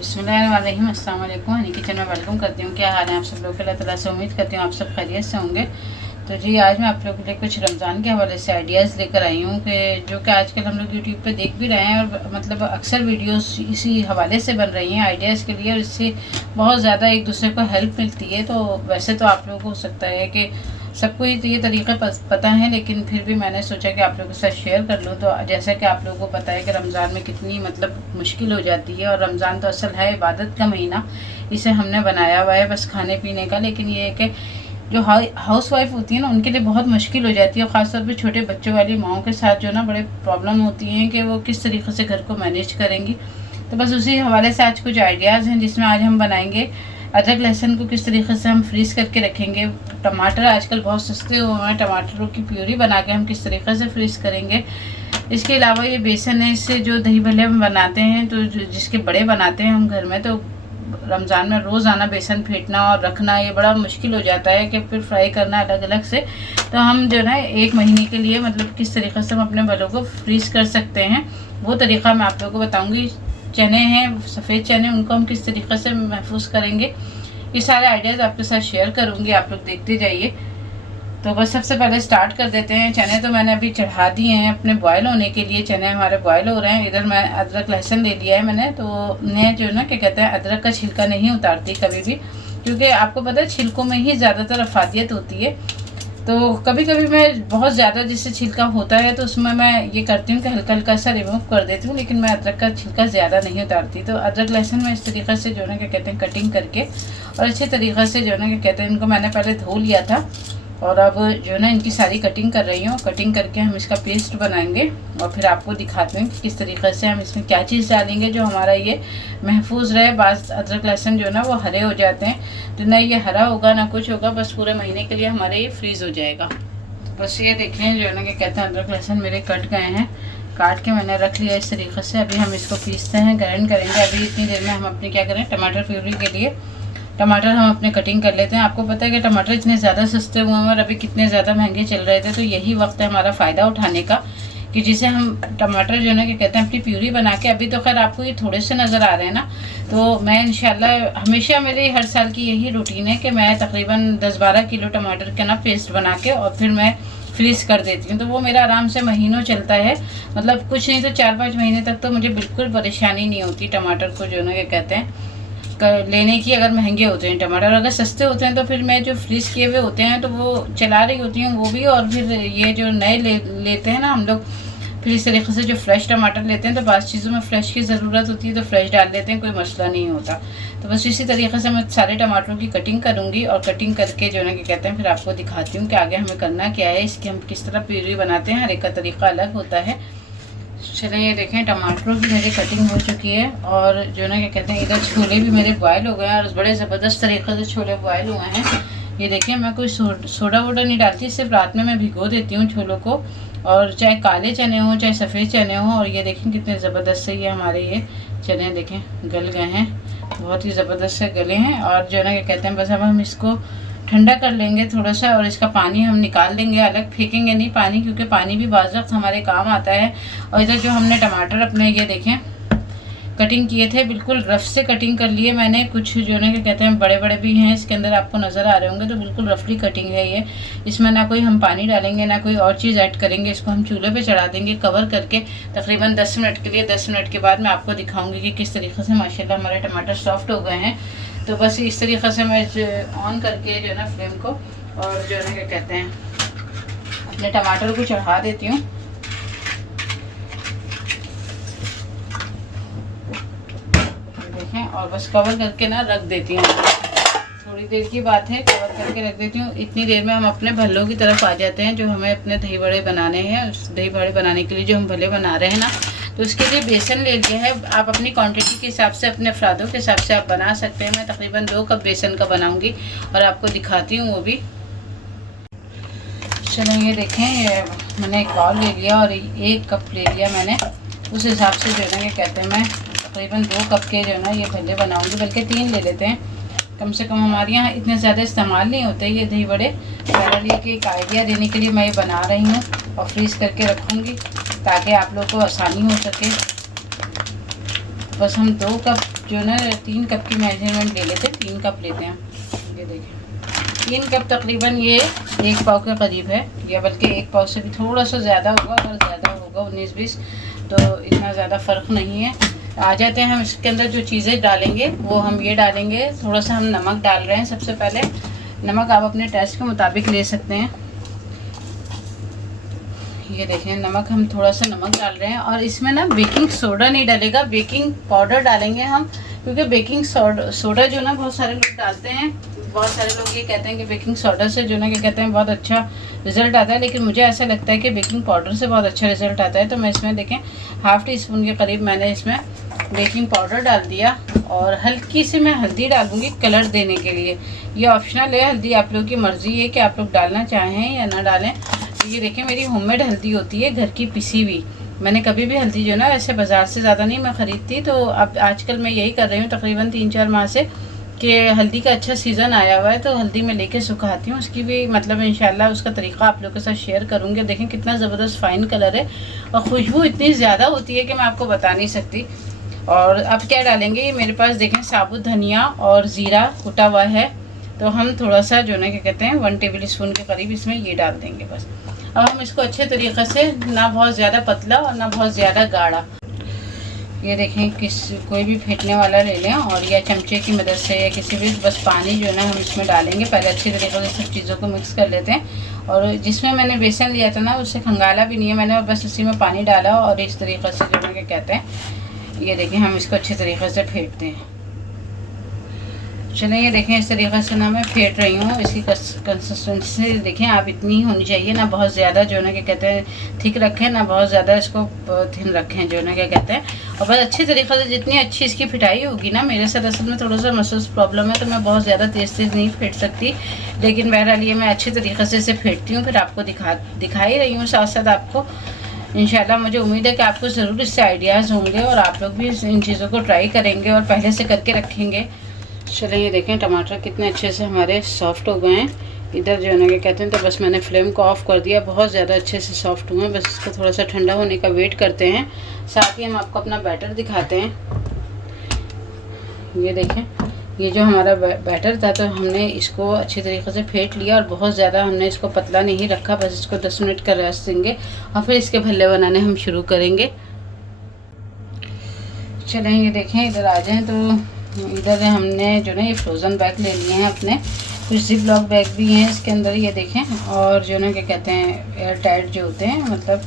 बिस्मिल्लाहिर्रहमानिर्रहीम, अस्सलाम वालेकुम। हनी किचन में वेलकम करती हूँ। क्या हाल है आप सब लोग के? अल्लाह ताला से उम्मीद करती हूँ आप सब खैरियत से होंगे। तो जी आज मैं आप लोगों के लिए कुछ रमज़ान के हवाले से आइडियाज़ लेकर आई हूँ कि जो कि आजकल हम लोग यूट्यूब पे देख भी रहे हैं और मतलब अक्सर वीडियोस इसी हवाले से बन रही हैं आइडियाज़ के लिए, और इससे बहुत ज़्यादा एक दूसरे को हेल्प मिलती है। तो वैसे तो आप लोगों को हो सकता है कि सबको ही तो ये तरीक़े पता है, लेकिन फिर भी मैंने सोचा कि आप लोगों के साथ शेयर कर लूँ। तो जैसा कि आप लोगों को पता है कि रमज़ान में कितनी मतलब मुश्किल हो जाती है, और रमज़ान तो असल है इबादत का महीना, इसे हमने बनाया हुआ है बस खाने पीने का। लेकिन ये है कि जो हाउस वाइफ होती है ना, उनके लिए बहुत मुश्किल हो जाती है, और ख़ासतौर पे छोटे बच्चों वाली माओं के साथ जो ना बड़े प्रॉब्लम होती हैं कि वो किस तरीक़े से घर को मैनेज करेंगी। तो बस उसी हवाले से आज कुछ आइडियाज़ हैं, जिसमें आज हम बनाएंगे अदरक लहसुन को किस तरीके से हम फ्रीज़ करके रखेंगे। टमाटर आजकल बहुत सस्ते हुए हैं, टमाटरों की प्यूरी बना के हम किस तरीके से फ्रीज़ करेंगे। इसके अलावा ये बेसन है, इससे जो दही भल्ले हम बनाते हैं, तो जिसके बड़े बनाते हैं हम घर में, तो रमज़ान में रोज़ाना बेसन फेंटना और रखना ये बड़ा मुश्किल हो जाता है कि फिर फ्राई करना अलग अलग से। तो हम जो ना 1 महीने के लिए मतलब किस तरीके से हम अपने भलों को फ्रीज़ कर सकते हैं, वो तरीक़ा मैं आप लोगों को बताऊँगी। चने हैं, सफ़ेद चने, उनको हम किस तरीके से महफूज करेंगे, ये सारे आइडियाज़ आपके साथ शेयर करूँगी, आप लोग देखते जाइए। तो बस सबसे पहले स्टार्ट कर देते हैं। चने तो मैंने अभी चढ़ा दिए हैं अपने बॉयल होने के लिए, चने हमारे बॉयल हो रहे हैं। इधर मैं अदरक लहसुन ले लिया है मैंने। तो मैं जो ना क्या कहते हैं, अदरक का छिलका नहीं उतारती कभी भी, क्योंकि आपको पता है छिलकों में ही ज़्यादातर अफादियत होती है। तो कभी कभी मैं बहुत ज़्यादा जिससे छिलका होता है तो उसमें मैं ये करती हूँ कि हल्का हल्का सा रिमूव कर देती हूँ, लेकिन मैं अदरक का छिलका ज़्यादा नहीं उतारती। तो अदरक लहसुन में इस तरीक़े से जो ना क्या कहते हैं कटिंग करके, और अच्छे तरीक़े से जो ना क्या कहते हैं इनको मैंने पहले धो लिया था, और अब जो ना इनकी सारी कटिंग कर रही हूँ। कटिंग करके हम इसका पेस्ट बनाएंगे, और फिर आपको दिखाते हैं कि किस तरीक़े से हम इसमें क्या चीज़ डालेंगे जो हमारा ये महफूज रहे। बाज़ अदरक लहसुन जो ना वो हरे हो जाते हैं, तो ना ये हरा होगा ना कुछ होगा, बस पूरे महीने के लिए हमारे ये फ्रीज़ हो जाएगा। तो बस ये देखें जो ना क्या कहते हैं अदरक लहसुन मेरे कट गए हैं, काट के मैंने रख लिया इस तरीक़े से। अभी हम इसको पीसते हैं, ग्राइंड करेंगे। अभी इतनी देर में हम अपनी क्या करें, टमाटर प्यूरी के लिए टमाटर हम अपने कटिंग कर लेते हैं। आपको पता है कि टमाटर इतने ज़्यादा सस्ते हुए हैं और अभी कितने ज़्यादा महंगे चल रहे थे, तो यही वक्त है हमारा फ़ायदा उठाने का, कि जिसे हम टमाटर जो ना क्या कहते हैं अपनी प्यूरी बना के, अभी तो खैर आपको ये थोड़े से नज़र आ रहे हैं ना, तो मैं इंशाल्लाह हमेशा मेरी हर साल की यही रूटीन है कि मैं तकरीबन 10-12 किलो टमाटर का ना पेस्ट बना के और फिर मैं फ्रीज़ कर देती हूँ। तो वो मेरा आराम से महीनों चलता है, मतलब कुछ नहीं तो 4-5 महीने तक तो मुझे बिल्कुल परेशानी नहीं होती टमाटर को जो ना क्या कहते हैं लेने की। अगर महंगे होते हैं टमाटर, अगर सस्ते होते हैं तो फिर मैं जो फ्रीज़ किए हुए होते हैं तो वो चला रही होती हूँ वो भी, और फिर ये जो नए लेते हैं ना हम लोग, फिर इस तरीके से जो फ्रेश टमाटर लेते हैं, तो बाज़ चीज़ों में फ़्रेश की ज़रूरत होती है तो फ्रेश डाल देते हैं, कोई मसला नहीं होता। तो बस इसी तरीके से मैं सारे टमाटरों की कटिंग करूँगी, और कटिंग करके जो ना क्या कहते हैं फिर आपको दिखाती हूँ कि आगे हमें करना क्या है, इसकी हम किस तरह प्यूरी बनाते हैं, हर एक का तरीका अलग होता है। चलें ये देखें टमाटरों की मेरी कटिंग हो चुकी है, और जो ना क्या कहते हैं इधर छोले भी मेरे बॉयल हो गए हैं, और बड़े ज़बरदस्त तरीक़े से छोले बॉयल हुए हैं। ये देखिए मैं कोई सोडा वोडा नहीं डालती, सिर्फ रात में मैं भिगो देती हूँ छोलों को, और चाहे काले चने हों चाहे सफ़ेद चने हों। और ये देखें कितने ज़बरदस्त से ये हमारे ये चने देखें गल गए हैं, बहुत ही ज़बरदस्त से गले हैं। और जो ना क्या कहते हैं बस अब हम इसको ठंडा कर लेंगे थोड़ा सा, और इसका पानी हम निकाल देंगे, अलग फेंकेंगे नहीं पानी, क्योंकि पानी भी बाज़ वक्त हमारे काम आता है। और इधर जो हमने टमाटर अपने ये देखें कटिंग किए थे, बिल्कुल रफ से कटिंग कर लिए मैंने। कुछ जो ना क्या कहते हैं बड़े बड़े भी हैं इसके अंदर, आपको नज़र आ रहे होंगे, तो बिल्कुल रफली कटिंग है ये। इसमें ना कोई हम पानी डालेंगे ना कोई और चीज़ ऐड करेंगे। इसको हम चूल्हे पे चढ़ा देंगे कवर करके तकरीबन 10 मिनट के लिए। 10 मिनट के बाद मैं आपको दिखाऊंगी कि किस तरीके से माशाल्लाह हमारे टमाटर सॉफ्ट हो गए हैं। तो बस इस तरीके से मैं ऑन करके जो है ना फ्लेम को, और जो है क्या कहते हैं अपने टमाटर को चढ़ा देती हूँ। देखें, और बस कवर करके ना रख देती हूँ। थोड़ी देर की बात है, कवर करके रख देती हूँ। इतनी देर में हम अपने भल्लों की तरफ आ जाते हैं, जो हमें अपने दही बड़े बनाने हैं। उस दही बड़े बनाने के लिए जो हम भल्ले बना रहे हैं ना, तो उसके लिए बेसन ले लिया है। आप अपनी क्वांटिटी के हिसाब से, अपने अफरादों के हिसाब से आप बना सकते हैं। मैं तकरीबन 2 कप बेसन का बनाऊंगी और आपको दिखाती हूँ वो भी। चलो ये देखें, ये मैंने एक बाउल ले लिया और 1 कप ले लिया मैंने। उस हिसाब से जो है ना ये कहते हैं मैं तकरीबन 2 कप के जो है ना ये भल्ले बनाऊँगी, बल्कि 3 ले लेते हैं कम से कम। हमारे यहाँ इतने ज़्यादा इस्तेमाल नहीं होते ये दही बड़े, मेरे लिए कि एक आइडिया देने के लिए मैं ये बना रही हूँ, और फ्रीज़ करके रखूँगी ताकि आप लोग को आसानी हो सके। बस हम 2 कप जो ना 3 कप की मेजरमेंट ले लेते हैं, 3 कप लेते हैं। ये देखिए 3 कप तकरीबन ये 1 पाव के करीब है, या बल्कि 1 पाव से भी थोड़ा सा ज़्यादा होगा। अगर ज़्यादा होगा 19-20 तो इतना ज़्यादा फ़र्क नहीं है। आ जाते हैं हम इसके अंदर जो चीज़ें डालेंगे वो हम ये डालेंगे। थोड़ा सा हम नमक डाल रहे हैं। सबसे पहले नमक आप अपने टेस्ट के मुताबिक ले सकते हैं। ये देखें नमक, हम थोड़ा सा नमक डाल रहे हैं। और इसमें ना बेकिंग सोडा नहीं डालेगा, बेकिंग पाउडर डालेंगे हम, क्योंकि बेकिंग सोडा जो ना बहुत सारे लोग डालते हैं। बहुत सारे लोग ये कहते हैं कि बेकिंग सोडा से जो ना क्या कहते हैं बहुत अच्छा रिज़ल्ट आता है, लेकिन मुझे ऐसा लगता है कि बेकिंग पाउडर से बहुत अच्छा रिज़ल्ट आता है। तो मैं इसमें देखें ½ टीस्पून के करीब मैंने इसमें बेकिंग पाउडर डाल दिया। और हल्की सी मैं हल्दी डालूँगी कलर देने के लिए। ये ऑप्शनल है, हल्दी आप लोग की मर्ज़ी है कि आप लोग डालना चाहें या ना डालें। तो ये देखिए मेरी होममेड हल्दी होती है, घर की पिसी हुई। मैंने कभी भी हल्दी जो ना ऐसे बाज़ार से ज़्यादा नहीं मैं ख़रीदती। तो अब आजकल मैं यही कर रही हूँ तकरीबन 3-4 माह से, कि हल्दी का अच्छा सीज़न आया हुआ है तो हल्दी में लेके सुखाती हूँ। उसकी भी मतलब इंशाल्लाह उसका तरीक़ा आप लोगों के साथ शेयर करूँगी। देखें कितना ज़बरदस्त फ़ाइन कलर है और खुशबू इतनी ज़्यादा होती है कि मैं आपको बता नहीं सकती। और अब क्या डालेंगे, ये मेरे पास देखें साबुत धनिया और ज़ीरा कुटा हुआ है। तो हम थोड़ा सा जो ना क्या कहते हैं 1 टेबल स्पून के करीब इसमें ये डाल देंगे बस। अब हम इसको अच्छे तरीक़े से, ना बहुत ज़्यादा पतला और ना बहुत ज़्यादा गाढ़ा, ये देखें कोई भी फेंटने वाला ले लें और या चमचे की मदद से या किसी भी, बस पानी जो ना हम इसमें डालेंगे। पहले अच्छी तरीके से सब चीज़ों को मिक्स कर लेते हैं। और जिसमें मैंने बेसन लिया था ना उससे खंगाला भी नहीं है मैंने, बस उसी में पानी डाला और इस तरीके से जो ना क्या कहते हैं, ये देखें हम इसको अच्छे तरीके से फेंटते हैं। चलें ये देखें इस तरीके से ना मैं फेंट रही हूँ। इसकी कंसिस्टेंसी देखें आप इतनी ही होनी चाहिए, ना बहुत ज़्यादा जो ना क्या कहते हैं थिक रखें, ना बहुत ज़्यादा इसको थिन रखें जो ना क्या कहते हैं। और बस अच्छी तरीके से जितनी अच्छी इसकी फिटाई होगी ना, मेरे साथ असल में थोड़ा सा मसल्स प्रॉब्लम है तो मैं बहुत ज़्यादा तेज़ नहीं फेंट सकती, लेकिन बहरहाल ये मैं अच्छी तरीके से इसे फेंटती हूँ। फिर आपको दिखा ही रही हूँ साथ साथ आपको। इंशाल्लाह मुझे उम्मीद है कि आपको ज़रूर इससे आइडियाज़ होंगे और आप लोग भी इन चीज़ों को ट्राई करेंगे और पहले से करके रखेंगे। चलें ये देखें टमाटर कितने अच्छे से हमारे सॉफ्ट हो गए हैं। इधर जो है ना क्या कहते हैं, तो बस मैंने फ्लेम को ऑफ़ कर दिया। बहुत ज़्यादा अच्छे से सॉफ्ट हुए हैं, बस इसको थोड़ा सा ठंडा होने का वेट करते हैं। साथ ही हम आपको अपना बैटर दिखाते हैं। ये देखें ये जो हमारा बैटर था, तो हमने इसको अच्छी तरीके से फेंट लिया और बहुत ज़्यादा हमने इसको पतला नहीं रखा, बस इसको 10 मिनट का रेस्ट देंगे और फिर इसके भल्ले बनाने हम शुरू करेंगे। चलें ये देखें इधर आ जाएं, तो इधर हमने जो ना ये फ्रोज़न बैग ले लिए हैं अपने, कुछ जिप लॉक बैग भी हैं इसके अंदर ये देखें, और जो ना क्या कहते हैं एयर टाइट जो होते हैं मतलब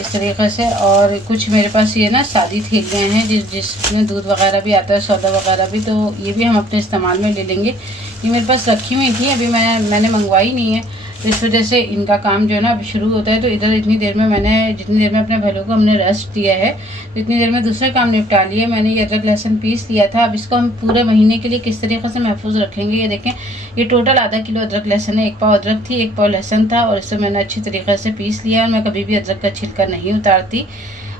इस तरीके से। और कुछ मेरे पास ये ना सादी थैलियाँ हैं जिसमें दूध वगैरह भी आता है, सौदा वगैरह भी, तो ये भी हम अपने इस्तेमाल में ले लेंगे। ये मेरे पास रखी हुई थी, अभी मैंने मंगवाई नहीं है, तो इस वजह से इनका काम जो है ना अभी शुरू होता है। तो इधर इतनी देर में जितनी देर में अपने भैलों को हमने रेस्ट दिया है, तो इतनी देर में दूसरा काम निपटा लिया। मैंने ये अदरक लहसुन पीस लिया था, अब इसको हम पूरे महीने के लिए किस तरीके से महफूज रखेंगे। ये देखें ये टोटल आधा किलो अदरक लहसुन है, 1 पाव अदरक थी, 1 पाव लहसुन था, और इससे मैंने अच्छी तरीके से पीस लिया। और मैं कभी भी अदरक का छिलका नहीं उतारती।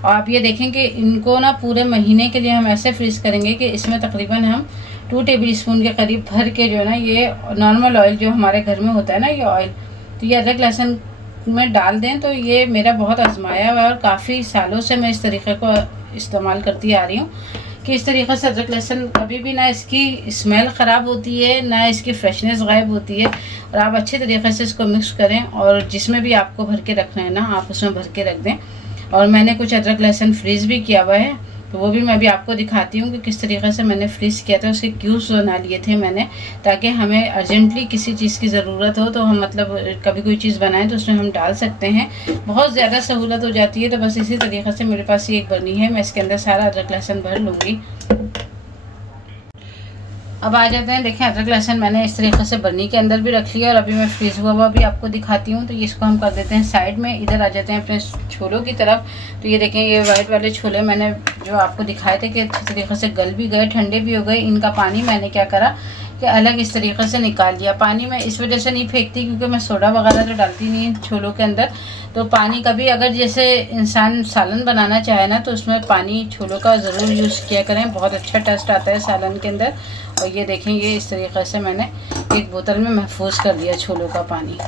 और आप ये देखें कि इनको ना पूरे महीने के लिए हम ऐसे फ्रीज़ करेंगे कि इसमें तकरीबन हम 2 टेबल स्पून के करीब भर के जो है ना, ये नॉर्मल ऑयल जो हमारे घर में होता है ना ये ऑयल, तो ये अदरक लहसुन में डाल दें। तो ये मेरा बहुत आजमाया हुआ है और काफ़ी सालों से मैं इस तरीक़े को इस्तेमाल करती आ रही हूँ कि इस तरीक़े से अदरक लहसुन कभी भी ना इसकी स्मेल ख़राब होती है ना इसकी फ्रेशनेस गायब होती है। और आप अच्छे तरीक़े से इसको मिक्स करें और जिसमें भी आपको भर के रखना है ना आप उसमें भर के रख दें। और मैंने कुछ अदरक लहसुन फ्रीज़ भी किया हुआ है, तो वो भी मैं अभी आपको दिखाती हूँ कि किस तरीके से मैंने फ्रीज़ किया था। उसके क्यूब्स बना लिए थे मैंने, ताकि हमें अर्जेंटली किसी चीज़ की ज़रूरत हो तो हम मतलब कभी कोई चीज़ बनाएं तो उसमें हम डाल सकते हैं, बहुत ज़्यादा सहूलत हो जाती है। तो बस इसी तरीके से मेरे पास ये एक बनी है, मैं इसके अंदर सारा अदरक लहसुन भर लूँगी। अब आ जाते हैं, देखें अदरक लहसुन मैंने इस तरीके से बर्नी के अंदर भी रख लिया और अभी मैं फ्रीज़ हुआ भी आपको दिखाती हूँ। तो ये इसको हम कर देते हैं साइड में। इधर आ जाते हैं अपने छोलों की तरफ। तो ये देखें ये वाइट वाले छोले मैंने जो आपको दिखाए थे कि अच्छी तरीके से गल भी गए, ठंडे भी हो गए। इनका पानी मैंने क्या करा कि अलग इस तरीके से निकाल लिया। पानी मैं इस वजह से नहीं फेंकती क्योंकि मैं सोडा वगैरह तो डालती नहीं छोलों के अंदर। तो पानी कभी अगर जैसे इंसान सालन बनाना चाहे ना तो उसमें पानी छोलों का ज़रूर यूज़ किया करें, बहुत अच्छा टेस्ट आता है सालन के अंदर। और ये देखें ये इस तरीके से मैंने एक बोतल में महफूज कर दिया छोलों का पानी।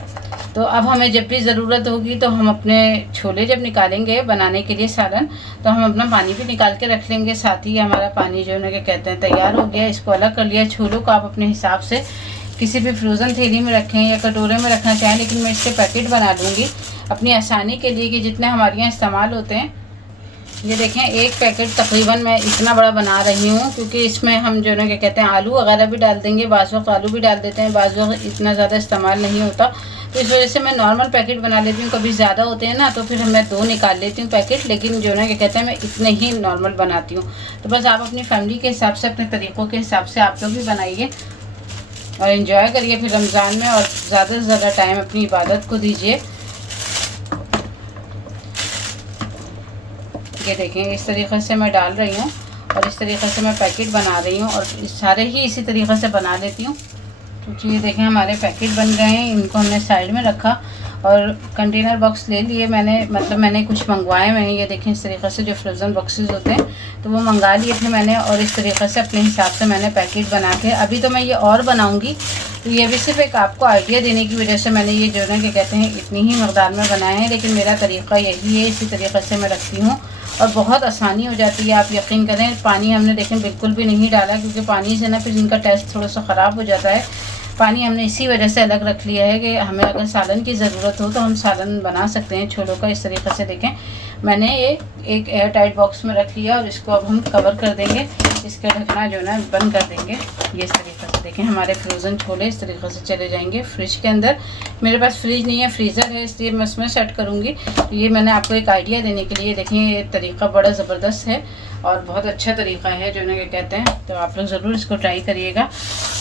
तो अब हमें जब भी ज़रूरत होगी तो हम अपने छोले जब निकालेंगे बनाने के लिए सालन, तो हम अपना पानी भी निकाल के रख लेंगे। साथ ही हमारा पानी जो है ना क्या कहते हैं तैयार हो गया। इसको अलग कर लिया। छोलों को आप अपने हिसाब से किसी भी फ्रोज़न थैली में रखें या कटोरे में रखना चाहें, लेकिन मैं इसके पैकेट बना दूँगी अपनी आसानी के लिए कि जितने हमारे यहाँ इस्तेमाल होते हैं। ये देखें, एक पैकेट तकरीबन मैं इतना बड़ा बना रही हूँ, क्योंकि इसमें हम जो है क्या कहते हैं आलू वगैरह भी डाल देंगे। बाज़ वक्त आलू भी डाल देते हैं, बाज़ वक्त इतना ज़्यादा इस्तेमाल नहीं होता, तो इस वजह से मैं नॉर्मल पैकेट बना लेती हूँ। कभी ज़्यादा होते हैं ना तो फिर मैं 2 निकाल लेती हूँ पैकेट, लेकिन जो है क्या कहते हैं मैं इतने ही नॉर्मल बनाती हूँ। तो बस आप अपनी फैमिली के हिसाब से, अपने तरीक़ों के हिसाब से आप लोग भी बनाइए और इन्जॉय करिए फिर रमज़ान में, और ज़्यादा से ज़्यादा टाइम अपनी इबादत को दीजिए। ये देखें, इस तरीक़े से मैं डाल रही हूँ और इस तरीक़े से मैं पैकेट बना रही हूँ, और सारे ही इसी तरीक़े से बना लेती हूँ। तो ये देखें, हमारे पैकेट बन गए हैं। इनको हमने साइड में रखा और कंटेनर बॉक्स ले लिए मैंने, मतलब मैंने कुछ मंगवाए हुए हैं। ये देखें, इस तरीक़े से जो फ्रोज़न बॉक्सेस होते हैं तो वो मंगा लिए थे मैंने, और इस तरीक़े से अपने हिसाब से मैंने पैकेट बना के, अभी तो मैं ये और बनाऊँगी। तो ये भी सिर्फ एक आपको आइडिया देने की वजह से मैंने ये जो है क्या कहते हैं इतनी ही मकदार में बनाए हैं, लेकिन मेरा तरीक़ा यही है, इसी तरीक़े से मैं रखती हूँ और बहुत आसानी हो जाती है। आप यकीन करें, पानी हमने देखें बिल्कुल भी नहीं डाला, क्योंकि पानी से ना फिर इनका टेस्ट थोड़ा सा ख़राब हो जाता है। पानी हमने इसी वजह से अलग रख लिया है कि हमें अगर सालन की ज़रूरत हो तो हम सालन बना सकते हैं छोलों का। इस तरीक़े से देखें, मैंने ये एक एयर टाइट बॉक्स में रख लिया और इसको अब हम कवर कर देंगे। इसका ढकना जो है ना बंद कर देंगे। ये इस तरीक़े से देखें, हमारे फ्रोज़न छोले इस तरीक़े से चले जाएंगे फ्रिज के अंदर। मेरे पास फ्रिज नहीं है, फ्रीज़र है, इसलिए मैं उसमें सेट करूँगी। तो ये मैंने आपको एक आइडिया देने के लिए, देखें ये तरीक़ा बड़ा ज़बरदस्त है और बहुत अच्छा तरीक़ा है जो ना क्या कहते हैं, तो आप लोग ज़रूर इसको ट्राई करिएगा।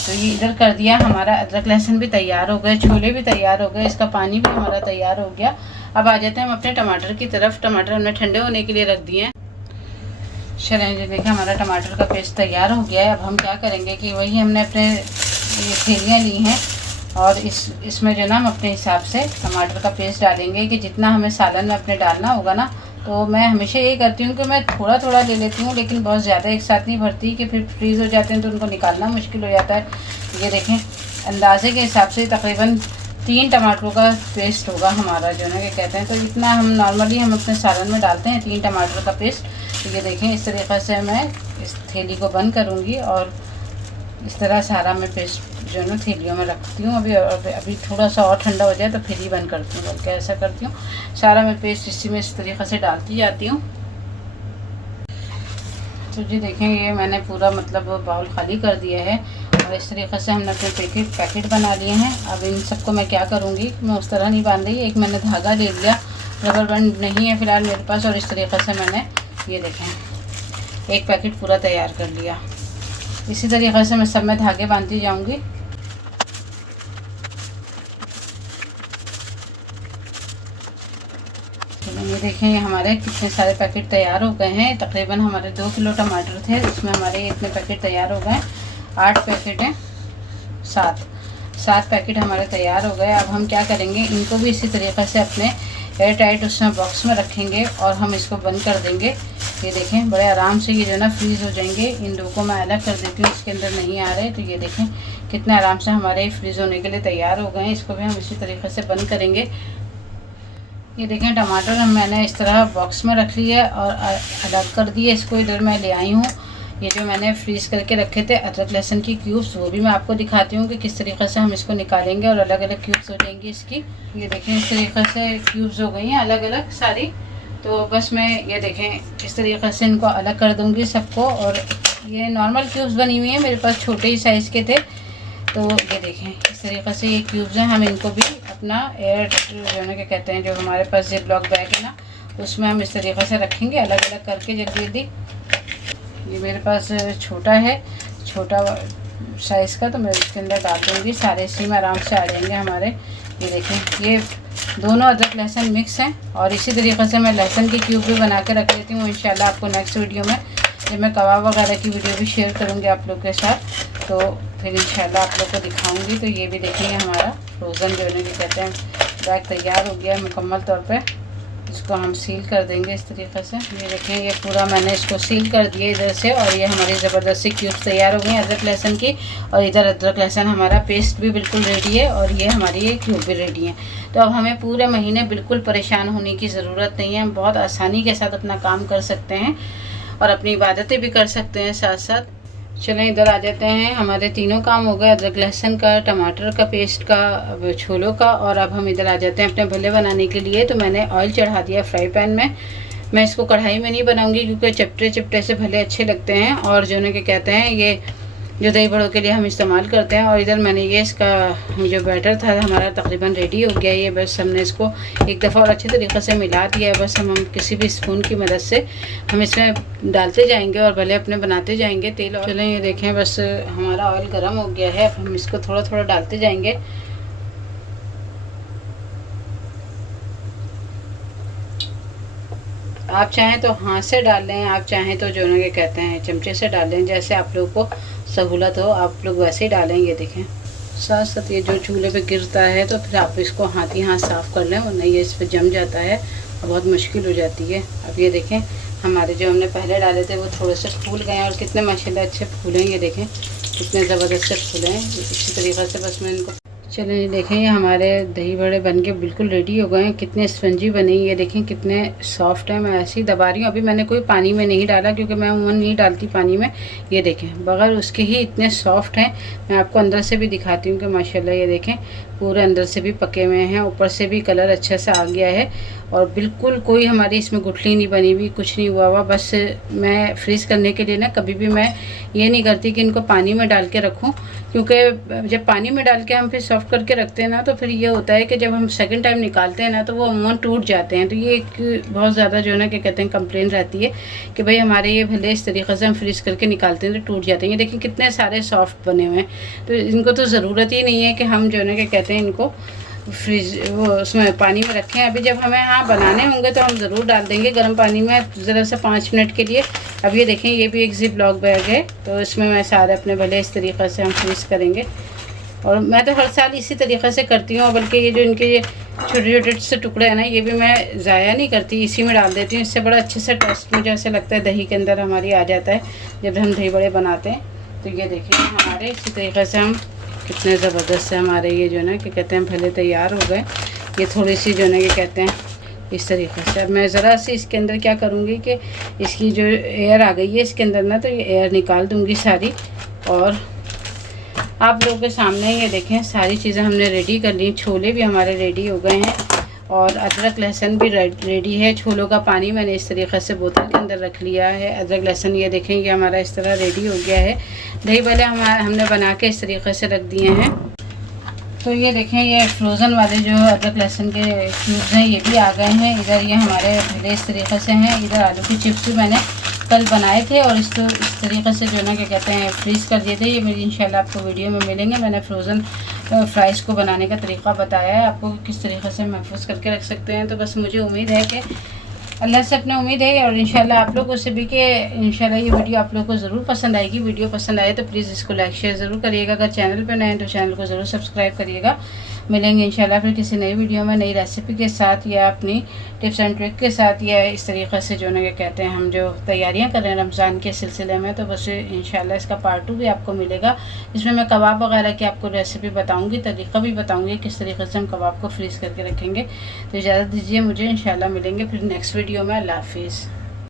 तो ये इधर कर दिया, हमारा अदरक लहसुन भी तैयार हो गए, छोले भी तैयार हो गए, इसका पानी भी हमारा तैयार हो गया। अब आ जाते हैं हम अपने टमाटर की तरफ। टमाटर हमने ठंडे होने के लिए रख दिए हैं। चलें, देखिए हमारा टमाटर का पेस्ट तैयार हो गया है। अब हम क्या करेंगे कि वही हमने अपने ये थैलियाँ ली हैं और इसमें जो ना हम अपने हिसाब से टमाटर का पेस्ट डालेंगे कि जितना हमें सालन में अपने डालना होगा ना। तो मैं हमेशा यही करती हूँ कि मैं थोड़ा थोड़ा ले लेती हूँ, लेकिन बहुत ज़्यादा एक साथ नहीं भरती कि फिर फ्रीज़ हो जाते हैं तो उनको निकालना मुश्किल हो जाता है। ये देखें, अंदाजे के हिसाब से तकरीबन 3 टमाटरों का पेस्ट होगा हमारा जो ना क्या कहते हैं। तो इतना हम नॉर्मली हम अपने सालन में डालते हैं 3 टमाटर का पेस्ट। तो ये देखें, इस तरीक़े से मैं इस थैली को बंद करूँगी और इस तरह सारा मैं पेस्ट जो है ना थैलियों में रखती हूँ। अभी थोड़ा सा और ठंडा हो जाए तो फिर ही बंद करती हूँ, बल्कि ऐसा करती हूँ सारा मैं पेस्ट इसी में इस तरीक़े से डालती जाती हूँ। तो जी देखें, ये मैंने पूरा मतलब बाउल खाली कर दिया है और इस तरीक़े से हमने अपने पैकेट बना लिए हैं। अब इन सबको मैं क्या करूँगी, मैं उस तरह नहीं बांध रही। एक मैंने धागा ले लिया, रबर बैंड नहीं है फ़िलहाल मेरे पास, और इस तरीक़े से मैंने ये देखें एक पैकेट पूरा तैयार कर लिया। इसी तरीक़े से मैं सब में धागे बांधती जाऊँगी। ये देखें, ये हमारे कितने सारे पैकेट तैयार हो गए हैं। तकरीबन हमारे 2 किलो टमाटर थे, उसमें हमारे इतने पैकेट तैयार हो गए। 8 पैकेट हैं, 7 पैकेट हमारे तैयार हो गए। अब हम क्या करेंगे, इनको भी इसी तरीक़े से अपने एयर टाइट उसमें बॉक्स में रखेंगे और हम इसको बंद कर देंगे। ये देखें, बड़े आराम से ये जो ना फ्रीज़ हो जाएंगे। इन 2 को मैं अलग कर देती हूँ, इसके अंदर नहीं आ रहे। तो ये देखें कितने आराम से हमारे फ्रीज़ होने के लिए तैयार हो गए हैं। इसको भी हम इसी तरीक़े से बंद करेंगे। ये देखें, टमाटर मैंने इस तरह बॉक्स में रख लिया और अलग कर दिए। इसको इधर मैं ले आई हूँ। ये जो मैंने फ्रीज़ करके रखे थे अदरक लहसुन की क्यूब्स, वो भी मैं आपको दिखाती हूँ कि किस तरीक़े से हम इसको निकालेंगे और अलग अलग क्यूब्स हो जाएंगी इसकी। ये देखें, इस तरीक़े से क्यूब्स हो गई हैं अलग अलग सारी। तो बस मैं ये देखें इस तरीक़े से इनको अलग कर दूँगी सबको। और ये नॉर्मल क्यूब्स बनी हुई हैं, मेरे पास छोटे ही साइज़ के थे। तो ये देखें, इस तरीक़े से ये क्यूब्स हैं। हम इनको भी अपना एयर जो ना क्या कहते हैं, जो हमारे पास जिप लॉक बैग है ना, उसमें हम इस तरीक़े से रखेंगे अलग अलग करके जल्दी जल्दी। ये मेरे पास छोटा है, छोटा साइज़ का, तो मैं इसके अंदर डाल दूँगी। सारे इसी में आराम से आ जाएंगे हमारे। ये देखें, ये दोनों अदरक लहसुन मिक्स हैं और इसी तरीक़े से मैं लहसुन की क्यूब भी बना के रख लेती हूँ। इंशाल्लाह आपको नेक्स्ट वीडियो में जब मैं कबाब वगैरह की वीडियो भी शेयर करूँगी आप लोग के साथ, तो फिर इंशाल्लाह आप लोग को दिखाऊँगी। तो ये भी देखेंगे हमारा फ्रोज़न जो है कहते हैं बैग तैयार हो गया है मुकम्मल तौर पे। इसको हम सील कर देंगे इस तरीक़े से। ये देखें, ये पूरा मैंने इसको सील कर दिया इधर से, और ये हमारी ज़बरदस्ती क्यूब्स तैयार हो गई अदरक लहसुन की। और इधर अदरक लहसुन हमारा पेस्ट भी बिल्कुल रेडी है, और ये हमारी ये क्यूब भी रेडी है। तो अब हमें पूरे महीने बिल्कुल परेशान होने की ज़रूरत नहीं है। हम बहुत आसानी के साथ अपना काम कर सकते हैं और अपनी इबादतें भी कर सकते हैं साथ साथ। चलें इधर आ जाते हैं। हमारे तीनों काम हो गए, अदरक लहसुन का, टमाटर का पेस्ट का, छोलों का। और अब हम इधर आ जाते हैं अपने भल्ले बनाने के लिए। तो मैंने ऑयल चढ़ा दिया फ्राई पैन में। मैं इसको कढ़ाई में नहीं बनाऊंगी क्योंकि चिपटे चिपटे से भले अच्छे लगते हैं, और जो है कि कहते हैं ये जो दही बड़ों के लिए हम इस्तेमाल करते हैं। और इधर मैंने ये इसका जो बैटर था हमारा तकरीबन रेडी हो गया। ये बस हमने इसको एक दफ़ा और अच्छे तरीक़े से मिला दिया है। बस हम किसी भी स्पून की मदद से हम इसमें डालते जाएंगे और भले अपने बनाते जाएंगे तेल। और चलें, ये देखें बस हमारा ऑयल गर्म हो गया है। अब हम इसको थोड़ा थोड़ा डालते जाएंगे। आप चाहें तो हाथ से डाल लें, आप चाहें तो जो है कहते हैं चमचे से डाल लें, जैसे आप लोग को सहूलत हो आप लोग वैसे ही डालें। ये देखें, साथ साथ ये जो चूल्हे पे गिरता है तो फिर आप इसको हाथ ही हाथ साफ़ कर लें, वरना ये इस पर जम जाता है और बहुत मुश्किल हो जाती है। अब ये देखें, हमारे जो हमने पहले डाले थे वो थोड़े से फूल गए हैं, और कितने माशाल्लाह अच्छे फूले हैं। ये देखें कितने ज़बरदस्त से फूले हैं। इसी तरीक़े से बस मैं इनको, चलिए देखें ये हमारे दही बड़े बन के बिल्कुल रेडी हो गए हैं। कितने स्पंजी बने, ये देखें कितने सॉफ्ट हैं। मैं ऐसे ही दबा रही हूँ। अभी मैंने कोई पानी में नहीं डाला क्योंकि मैं उमन नहीं डालती पानी में। ये देखें बगैर उसके ही इतने सॉफ्ट हैं। मैं आपको अंदर से भी दिखाती हूँ कि माशाल्लाह ये देखें पूरे अंदर से भी पके हुए हैं, ऊपर से भी कलर अच्छा सा आ गया है, और बिल्कुल कोई हमारी इसमें गुठली नहीं बनी हुई, कुछ नहीं हुआ। बस मैं फ्रीज़ करने के लिए ना कभी भी मैं ये नहीं करती कि इनको पानी में डाल के रखूँ, क्योंकि जब पानी में डाल के हम फिर सॉफ्ट करके रखते हैं ना तो फिर ये होता है कि जब हम सेकंड टाइम निकालते हैं ना तो वो अमूमन टूट जाते हैं। तो ये एक बहुत ज़्यादा जो है ना कि कहते हैं कंप्लेन रहती है कि भाई हमारे ये भले इस तरीक़े से हम फ्रीज़ करके निकालते हैं तो टूट जाते हैं। ये देखिए कितने सारे सॉफ्ट बने हुए हैं। तो इनको तो ज़रूरत ही नहीं है कि हम जो है ना कि कहते हैं इनको फ्रिज वो उसमें पानी में रखें। अभी जब हमें बनाने होंगे तो हम ज़रूर डाल देंगे गर्म पानी में ज़रा सा 5 मिनट के लिए। अब ये देखें ये भी एक ज़िप लॉक बैग है, तो इसमें मैं सारे अपने भले इस तरीक़े से हम फ्रीज़ करेंगे। और मैं तो हर साल इसी तरीक़े से करती हूँ, बल्कि ये जो इनके ये छोटे छोटे से टुकड़े हैं ना ये भी मैं ज़ाया नहीं करती, इसी में डाल देती हूँ। इससे बड़ा अच्छे से टेस्ट मुझे ऐसे लगता है दही के अंदर हमारी आ जाता है जब हम दही बड़े बनाते हैं। तो ये देखिए हमारे इसी तरीक़े से हम कितने ज़बरदस्त से हमारे ये जो है ना कि कहते हैं भले तैयार हो गए। ये थोड़ी सी जो है ना कि कहते हैं इस तरीक़े से। अब मैं ज़रा सी इसके अंदर क्या करूँगी कि इसकी जो एयर आ गई है इसके अंदर ना, तो ये एयर निकाल दूँगी सारी। और आप लोगों के सामने ये देखें सारी चीज़ें हमने रेडी कर ली। छोले भी हमारे रेडी हो गए हैं और अदरक लहसुन भी रेडी है। छोलों का पानी मैंने इस तरीक़े से बोतल के अंदर रख लिया है। अदरक लहसुन ये देखें ये हमारा इस तरह रेडी हो गया है। दही भले हमने बना के इस तरीक़े से रख दिए हैं। तो ये देखें ये फ्रोज़न वाले जो अदरक लहसुन के क्यूब्स हैं ये भी आ गए हैं। इधर ये हमारे भले इस तरीक़े से हैं। इधर आलू की चिप्स भी मैंने कल बनाए थे और इसको इस तरीक़े से जो है ना क्या कहते हैं फ्रीज़ कर दिए थे। ये मेरी इंशाल्लाह आपको वीडियो में मिलेंगे। मैंने फ्रोज़न फ्राइज़ को बनाने का तरीक़ा बताया है आपको किस तरीक़े से महफूज करके रख सकते हैं। तो बस मुझे उम्मीद है कि अल्लाह से अपने उम्मीद है और इंशाल्लाह आप लोगों से भी कि इंशाल्लाह ये वीडियो आप लोगों को ज़रूर पसंद आएगी। वीडियो पसंद आए तो प्लीज़ इसको लाइक शेयर ज़रूर करिएगा। अगर चैनल पर नए हैं तो चैनल को ज़रूर सब्सक्राइब करिएगा। मिलेंगे इंशाल्लाह फिर किसी नई वीडियो में नई रेसिपी के साथ या अपनी टिप्स एंड ट्रिक के साथ, या इस तरीक़े से जो ना कहते हैं हम जो तैयारियां कर रहे हैं रमज़ान के सिलसिले में। तो बस इंशाल्लाह इसका पार्ट 2 भी आपको मिलेगा। इसमें मैं कबाब वगैरह की आपको रेसिपी बताऊंगी, तरीक़ा भी बताऊंगी किस तरीक़े से हम कबाब को फ्रीज़ करके रखेंगे। तो इजाज़त दीजिए मुझे, इंशाल्लाह मिलेंगे फिर नेक्स्ट वीडियो में। अल्लाह हाफिज़।